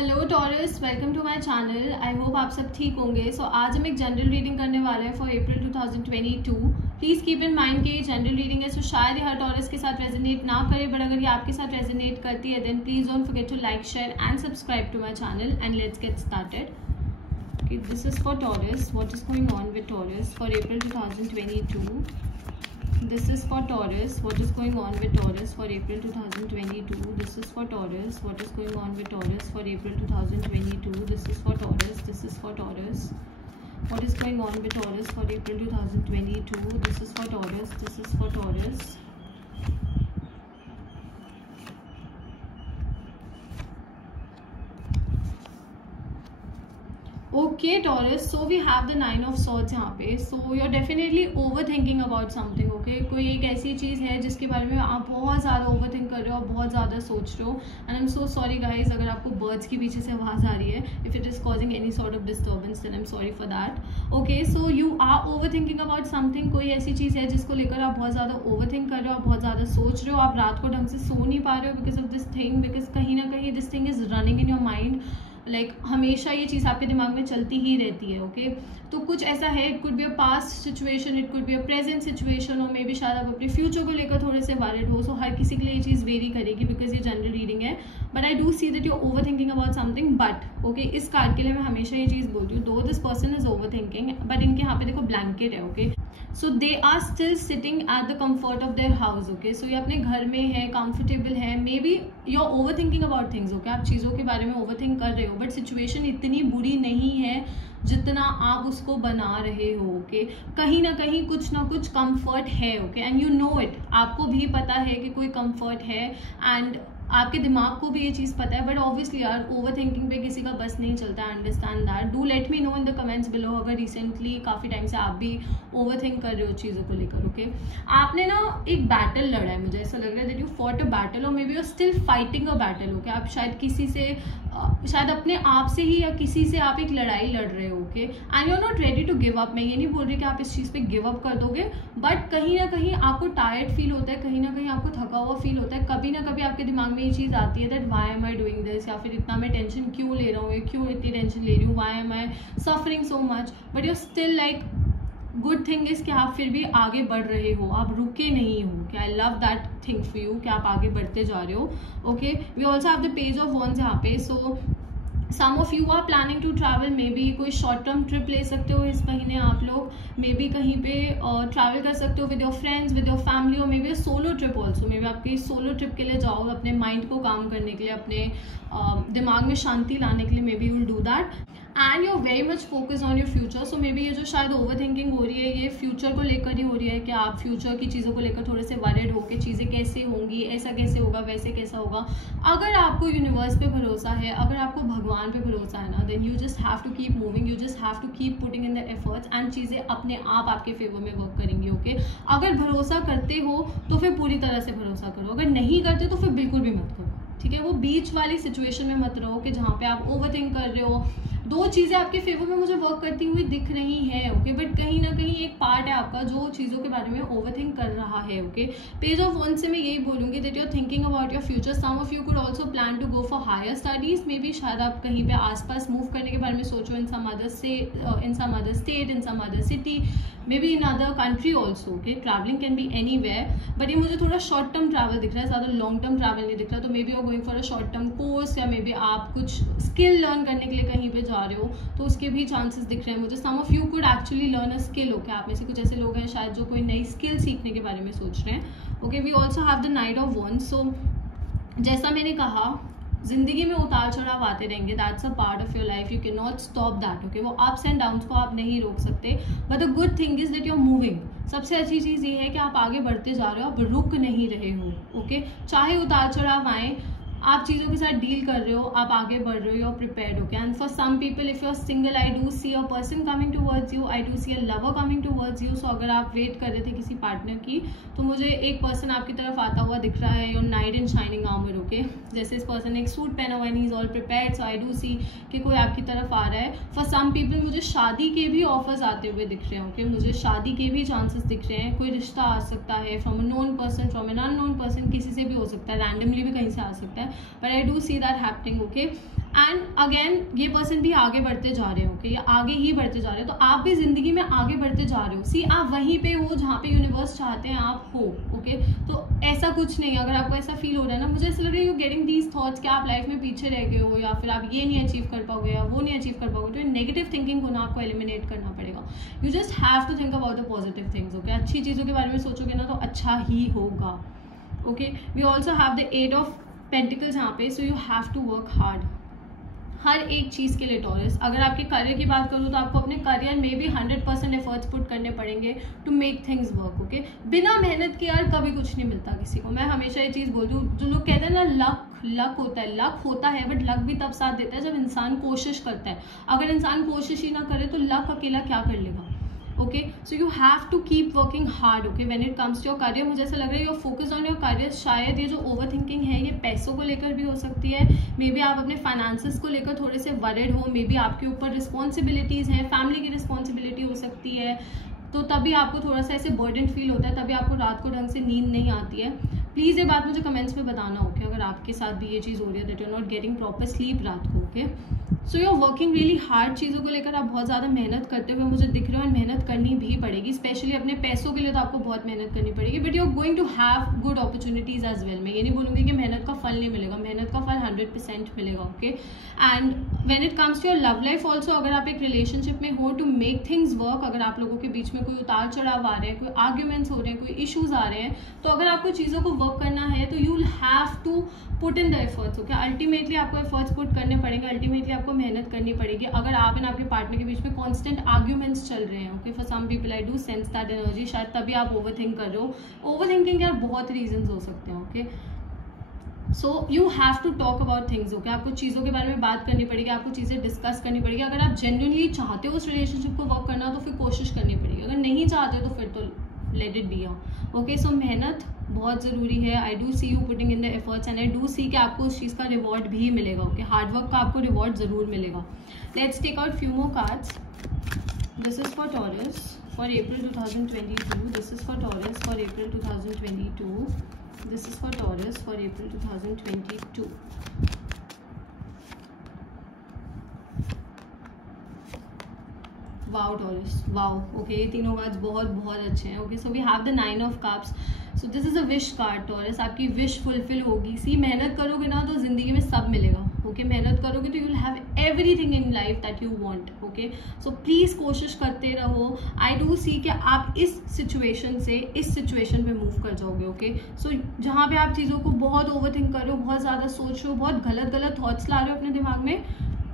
Hello Taurus, welcome to my channel. I hope आप सब ठीक होंगे। आज हम एक जनरल रीडिंग करने वाले हैं for April 2022। Please keep in mind कि ये जनरल रीडिंग है, सो शायद ये हर टॉरस के साथ रेजोनेट ना करे, बट अगर ये आपके साथ रेजोनेट करती है then please don't forget to like, share and subscribe to my channel and let's get started. This is for Taurus, what is going on with Taurus for April 2022। This is for Taurus. What is going on with Taurus for April 2022? This is for Taurus. What is going on with Taurus for April 2022? This is for Taurus. This is for Taurus. What is going on with Taurus for April 2022? This is for Taurus. This is for Taurus. Okay Taurus, so we have the 9 of swords यहाँ पे। So you are definitely over thinking about something. Okay, कोई एक ऐसी चीज़ है जिसके बारे में आप बहुत ज़्यादा ओवर थिंक कर रहे हो, आप बहुत ज़्यादा सोच रहे हो। And I am so sorry guys, अगर आपको बर्ड्स के पीछे से आवाज़ आ रही है, if it is causing any sort of disturbance then I am sorry for that. Okay, so you are over thinking about something. कोई ऐसी चीज़ है जिसको लेकर आप बहुत ज़्यादा ओवर थिंक कर रहे हो, आप बहुत ज़्यादा सोच रहे हो, आप रात को ढंग से सो नहीं पा रहे हो because of this thing, because कहीं ना कहीं this thing is running in your mind. Like हमेशा ये चीज़ आपके दिमाग में चलती ही रहती है। ओके, तो कुछ ऐसा है, it could be a past situation, it could be a present situation, और मे बी शायद आप अपने फ्यूचर को लेकर थोड़े से वैरिड हो। सो हर किसी के लिए ये चीज़ वेरी करेगी बिकॉज ये जनरल रीडिंग है। But I do see that you over thinking about something. But okay, इस कार्ड के लिए मैं हमेशा ये चीज़ बोलती हूँ, though this person is over thinking, but इनके यहाँ पे देखो ब्लैंकेट है। Okay, so they are still sitting at the comfort of their house. Okay, so ये अपने घर में है, कंफर्टेबल है। Maybe you are over thinking about things. Okay, आप चीज़ों के बारे में ओवर थिंक कर रहे हो, बट सिचुएशन इतनी बुरी नहीं है जितना आप उसको बना रहे हो। ओके, कहीं ना कहीं कुछ ना कुछ कंफर्ट है। Okay, and you know it, आपको भी पता है कि कोई कंफर्ट है एंड आपके दिमाग को भी ये चीज़ पता है। बट ऑब्वियसली यार, ओवर थिंकिंग पे किसी का बस नहीं चलता। I understand that. Do let me know in the comments below अगर रिसेंटली काफ़ी टाइम से आप भी ओवर थिंक कर रहे हो चीज़ों को लेकर। ओके, आपने ना एक बैटल लड़ा है, मुझे ऐसा लग रहा है that you fought a battle, और maybe you are still fighting a battle. Okay, आप शायद किसी से, शायद अपने आप से ही या किसी से आप एक लड़ाई लड़ रहे हो। Okay, and you are not ready to give up. मैं ये नहीं बोल रही कि आप इस चीज़ पे गिव अप कर दोगे, बट कहीं ना कहीं आपको टायर्ड फील होता है, कहीं ना कहीं आपको थका हुआ फील होता है। कभी ना कभी आपके दिमाग में ये चीज़ आती है that why am I doing this, या फिर इतना मैं टेंशन क्यों ले रहा हूँ, क्यों इतनी टेंशन ले रही हूँ, why am I suffering so much. But you still like, good thing is कि आप फिर भी आगे बढ़ रहे हो, आप रुके नहीं हो। कि I love that thing for you कि आप आगे बढ़ते जा रहे हो। Okay, we also have the page of wands यहाँ पे। So some of you are planning to travel, maybe कोई शॉर्ट टर्म ट्रिप ले सकते हो इस महीने आप लोग। मे बी कहीं पे ट्रैवल कर सकते हो with your friends, with your family, और maybe solo trip also. Maybe आपके सोलो ट्रिप के लिए जाओ, अपने माइंड को काम करने के लिए, अपने दिमाग में शांति लाने के लिए। Maybe you will do that and you are very much focus on your future. So maybe ये जो शायद ओवर थिंकिंग हो रही है, ये फ्यूचर को लेकर ही हो रही है कि आप फ्यूचर की चीज़ों को लेकर थोड़े से वरिड हो कि चीज़ें कैसे होंगी, ऐसा कैसे होगा, वैसे कैसा होगा। अगर आपको यूनिवर्स पे भरोसा है, अगर आपको भगवान पे भरोसा है ना, then you just have to keep moving, you just have to keep putting in the efforts and चीज़ें अपने आप आपके फेवर में वर्क करेंगी। ओके, अगर भरोसा करते हो तो फिर पूरी तरह से भरोसा करो, अगर नहीं करते तो फिर बिल्कुल भी मत करो। ठीक है, वो बीच वाली सिचुएशन में मत रहो कि जहाँ पे आप ओवर थिंक कर रहे हो। दो चीज़ें आपके फेवर में मुझे वर्क करती हुई दिख रही है। ओके, बट कहीं ना कहीं एक पार्ट है आपका जो चीज़ों के बारे में ओवर थिंक कर रहा है। ओके, पेज ऑफ वॉन्ड्स से मैं यही बोलूँगी that you are thinking about your future. Some of you could also plan to go for higher studies. Maybe शायद आप कहीं पे आसपास मूव करने के बारे में सोचो, in some other state, in some other city, maybe in other country also. Okay, travelling can be anywhere, but ये मुझे थोड़ा शॉर्ट टर्म ट्रैवल दिख रहा है, ज़्यादा लॉन्ग टर्म ट्रैवल नहीं दिख रहा। तो maybe you are going for a short term course, या मे बी आप कुछ स्किल लर्न करने के लिए कहीं पे जा रहे हो, तो उसके भी चांसेस दिख रहे हैं मुझे। Some of you could actually learn a skill. Okay, आप में से कुछ ऐसे लोग हैं शायद जो कोई नई स्किल सीखने के बारे में सोच रहे हैं। Okay, we also have the knight of wands. So जैसा मैंने कहा, जिंदगी में उतार चढ़ाव आते रहेंगे, that's a part of your life, you can not stop that. Okay, वो अप्स एंड डाउन्स को आप नहीं रोक सकते, but the good thing is that you are moving. सबसे अच्छी चीज़ ये है कि आप आगे बढ़ते जा रहे हो, आप रुक नहीं रहे हो। ओके, चाहे उतार चढ़ाव आए, आप चीज़ों के साथ डील कर रहे हो, आप आगे बढ़ रहे हो, you are prepared. Okay, and for some people if you are single, I do see a person coming towards you, I do see a lover coming towards you. So अगर आप वेट कर रहे थे किसी पार्टनर की, तो मुझे एक पर्सन आपकी तरफ आता हुआ दिख रहा है, your knight in shining armour. Okay, जैसे इस पर्सन ने एक सूट पहना हुआ है, he is all prepared. So I do see कि कोई आपकी तरफ आ रहा है। फॉर सम पीपल मुझे शादी के भी ऑफर्स आते हुए दिख रहे हैं। ओके, मुझे शादी के भी चांसेस दिख रहे हैं, कोई रिश्ता आ सकता है from a known person, from an unknown person, किसी से भी हो सकता है, रैंडमली भी कहीं से आ सकता है, but I do see that happening. Okay, and again ये पर्सन भी आगे बढ़ते जा रहे हो, ओके, आगे ही बढ़ते जा रहे हो, तो आप भी जिंदगी में आगे बढ़ते जा रहे हो। सी आप वहीं पे हो जहाँ पे यूनिवर्स चाहते हैं आप हो, ओके। तो ऐसा कुछ नहीं, अगर आपको ऐसा फील हो रहा है ना, मुझे ऐसा लग रहा है यू गेटिंग दीज थॉट्स कि आप लाइफ में पीछे रह गए हो या फिर आप ये नहीं अचीव कर पाओगे या वो नहीं अचीव कर पाओगे, तो नेगेटिव थिंकिंग को ना आपको एलिमिनेट करना पड़ेगा। You just have to think about the positive things, okay. अच्छी चीज़ों के बारे में सोचोगे ना तो अच्छा ही होगा, okay. We also have the 8 of pentacles यहाँ पे, so you have to work hard हर एक चीज़ के लिए टॉरस। अगर आपके करियर की बात करूँ तो आपको अपने करियर में भी 100% एफर्ट्स पुट करने पड़ेंगे to make things work, okay. बिना मेहनत के यार कभी कुछ नहीं मिलता किसी को। मैं हमेशा ये चीज़ बोलती हूँ, जो लोग कहते हैं ना लक होता है बट लक भी तब साथ देता है जब इंसान कोशिश करता है। अगर इंसान कोशिश ही ना करे तो लक अकेला क्या कर लेगा, okay. So you have to keep working hard, okay, when it comes to your career. मुझे ऐसा लग रहा है your focus on your career. शायद ये जो ओवर थिंकिंग है ये पैसों को लेकर भी हो सकती है, मे बी आप अपने फाइनेंसेस को लेकर थोड़े से वरिड हो, मे बी आपके ऊपर रिस्पॉन्सिबिलिटीज़ हैं, फैमिली की रिस्पॉन्सिबिलिटी हो सकती है, तो तभी आपको थोड़ा सा ऐसे बर्डन फील होता है, तभी आपको रात को ढंग से नींद नहीं आती है। प्लीज़ ये बात मुझे कमेंट्स में बताना, ओके, अगर आपके साथ भी ये चीज़ हो रही है that you are not getting proper sleep रात को, okay. So you are working really hard, चीज़ों को लेकर आप बहुत ज़्यादा मेहनत करते हुए मुझे दिख रहे हो, और मेहनत करनी भी पड़ेगी, स्पेशली अपने पैसों के लिए तो आपको बहुत मेहनत करनी पड़ेगी, but you are going to have good opportunities as well. मैं ये नहीं बोलूँगी कि मेहनत का फल नहीं मिलेगा, मेहनत का फल 100% मिलेगा, okay. And when it comes to your love life also, अगर आप एक रिलेशनशिप में हो, टू मेक थिंग्स वर्क, अगर आप लोगों के बीच में कोई उतार चढ़ाव आ रहे हैं, कोई आर्ग्यूमेंट्स हो रहे हैं, कोई इश्यूज आ रहे हैं, तो अगर आपको चीज़ों को वर्क करना है तो you will have to put in the efforts, okay. Ultimately आपको एफर्ट्स पुट करने पड़ेंगे, अल्टीमेटली आपको मेहनत करनी पड़ेगी। अगर आप एंड आपके पार्टनर के बीच में कांस्टेंट आर्ग्यूमेंट्स चल रहे हैं, okay, for some people I do sense that energy, शायद तभी आप ओवर थिंक कर रहे हो। ओवर थिंकिंग यार बहुत रीजंस हो सकते हैं, okay. So you have to talk about things, okay. आपको चीज़ों के बारे में बात करनी पड़ेगी, आपको चीज़ें डिस्कस करनी पड़ेगी। अगर आप जेन्युइनली चाहते हो उस रिलेशनशिप को वर्क करना तो फिर कोशिश करनी पड़ेगी, अगर नहीं चाहते तो फिर तो let it be, okay. So मेहनत बहुत ज़रूरी है। I do see you putting in the efforts and I do see कि आपको उस चीज़ का रिवॉर्ड भी मिलेगा, ओके। हार्डवर्क का आपको रिवॉर्ड ज़रूर मिलेगा। Let's take out few more cards. This is for Taurus for April 2022, this is for Taurus for April 2022, this is for Taurus for April 2022। Wow Taurus, wow, okay, ये तीनों cards बहुत बहुत अच्छे हैं, okay. So we have the 9 of cups, so this is a wish card Taurus. आपकी wish fulfil होगी। See मेहनत करोगे ना तो जिंदगी में सब मिलेगा, ओके। मेहनत करोगे तो you will have everything in life that you want, okay. So please कोशिश करते रहो। आई डू सी कि आप इस सिचुएशन से इस सिचुएशन पे मूव कर जाओगे, ओके। सो जहाँ पे आप चीज़ों को बहुत ओवर थिंक कर रहे हो, बहुत ज़्यादा सोच रहे हो, बहुत गलत थॉट्स ला रहे हो अपने दिमाग में,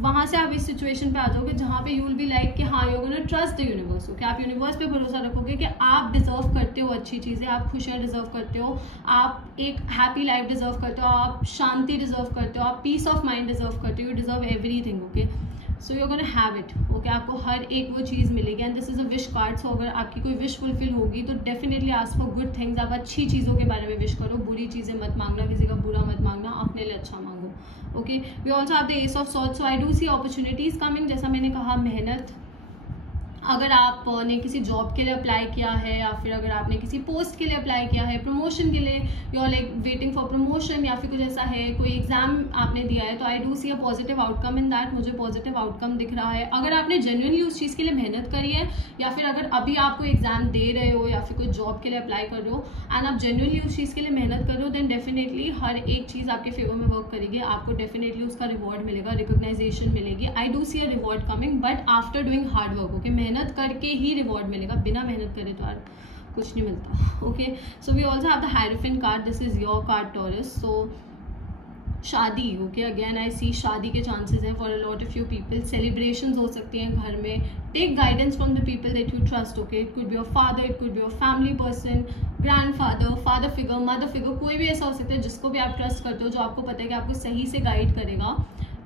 वहाँ से आप इस सिचुएशन पे आ जाओगे जहाँ पे यू विल बी लाइक कि हाँ you gonna trust the universe, okay. आप यूनिवर्स पे भरोसा रखोगे कि आप डिजर्व करते हो अच्छी चीज़ें, आप खुशियाँ डिजर्व करते हो, आप एक हैप्पी लाइफ डिजर्व करते हो, आप शांति डिजर्व करते हो, आप पीस ऑफ माइंड डिजर्व करते हो, you deserve everything, okay. So you gonna have it, okay. आपको हर एक वो चीज़ मिलेगी and this is a wish card. So अगर आपकी कोई विश फुलफिल होगी तो definitely ask for good things. आप अच्छी चीज़ों के बारे में विश करो, बुरी चीज़ें मत मांगना, किसी का बुरा मत मांगना, अपने लिए अच्छा मांगो, okay. We also have the ace of swords. So I do see opportunities coming. जैसा मैंने कहा, मेहनत, अगर आपने किसी जॉब के लिए अप्लाई किया है या फिर अगर आपने किसी पोस्ट के लिए अप्लाई किया है, प्रमोशन के लिए, you are like waiting for promotion या फिर कुछ ऐसा है, कोई एग्जाम आपने दिया है, तो I do see a positive outcome in that. मुझे पॉजिटिव आउटकम दिख रहा है। अगर आपने जेन्युइनली उस चीज़ के लिए मेहनत करी है या फिर अगर अभी आप कोई एग्जाम दे रहे हो या फिर कोई जॉब के लिए अप्लाई कर रहे हो एंड आप जेन्युइनली उस चीज़ के लिए मेहनत कर रहे हो, देन डेफिनेटली हर एक चीज़ आपके फेवर में वर्क करेगी, आपको डेफिनेटली उसका रिवॉर्ड मिलेगा, रिकॉग्नाइजेशन मिलेगी। I do see a reward coming but after doing hard work, okay. मेहनत करके ही रिवॉर्ड मिलेगा, बिना मेहनत करे तो यार कुछ नहीं मिलता, okay. So we also have the hierophant card. This is your card Taurus. So शादी, ओके, अगेन आई सी शादी के चांसेस हैं for a lot of you people. Celebrations हो सकती हैं घर में। Take guidance from the people that you trust, okay. It could be your father, it could be your family person, grandfather, father figure, mother figure, कोई भी ऐसा हो सकता है जिसको भी आप ट्रस्ट करते हो, जो आपको पता है कि आपको सही से गाइड करेगा।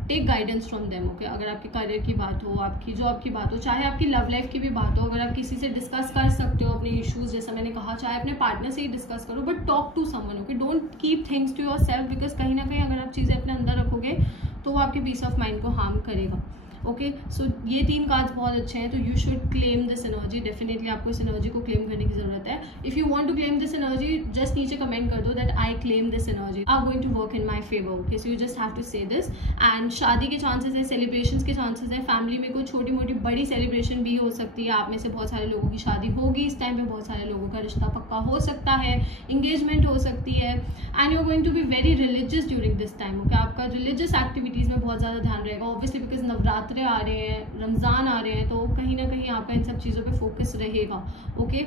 Take guidance from them, okay. अगर आपके करियर की बात हो, आपकी जॉब की बात हो, चाहे आपकी लव लाइफ की भी बात हो, अगर आप किसी से डिस्कस कर सकते हो अपने इश्यूज, जैसा मैंने कहा, चाहे अपने पार्टनर से ही डिस्कस करो, but talk to someone, okay. Don't keep things to yourself, because कहीं ना कहीं अगर आप चीज़ें अपने अंदर रखोगे तो वो आपके पीस ऑफ माइंड को हार्म करेगा, ओके, सो ये 3 कार्ड्स बहुत अच्छे हैं, तो you should claim this energy. Definitely आपको इस एनर्जी को क्लेम करने की जरूरत है। If you want to claim this energy, just नीचे कमेंट कर दो that I claim this energy are going to work in my favour. Okay, so you just have to say this. And शादी के chances है, celebrations के chances है, family में कोई छोटी मोटी बड़ी सेलिब्रेशन भी हो सकती है। आप में से बहुत सारे लोगों की शादी होगी इस टाइम पे, बहुत सारे लोगों का रिश्ता पक्का हो सकता है, इंगेजमेंट हो सकती है। And you are going to be very religious during this time. Okay, आपका रिलीजियस एक्टिविटीज में बहुत ज़्यादा ध्यान रहेगा, ऑब्वियसली बिकॉज नवरात्रे आ रहे हैं, रमज़ान आ रहे हैं, तो कहीं ना कहीं आपका इन सब चीज़ों पे फोकस रहेगा। Okay,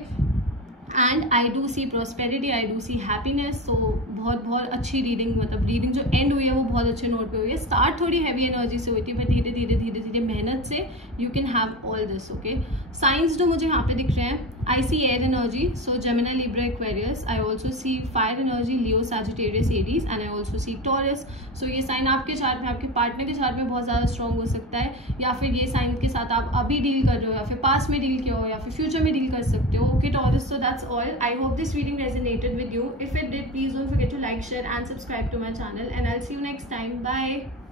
and I do see prosperity, I do see happiness. तो बहुत बहुत अच्छी रीडिंग, मतलब रीडिंग जो एंड हुई है वो बहुत अच्छे नोट पे हुई है। स्टार्ट थोड़ी हैवी एनर्जी से हुई थी, बट धीरे धीरे धीरे धीरे मेहनत से you can have all this. Okay, science जो मुझे यहाँ पे दिख रहे हैं, I see air energy, so Gemini, Libra, Aquarius. I also see fire energy, Leo, Sagittarius, Aries, and I also see Taurus. So ये साइन आपके चार्ट में, आपके पार्टनर के चार्ट में बहुत ज़्यादा स्ट्रॉन्ग हो सकता है, या फिर ये साइन के साथ आप अभी डील कर रहे हो, या फिर पास्ट में डील किया हो, या फिर फ्यूचर में डील कर सकते हो। Okay Taurus, so that's all. I hope this reading resonated with you. If it did, please don't forget to like, share, and subscribe to my channel. And I'll see you next time. Bye.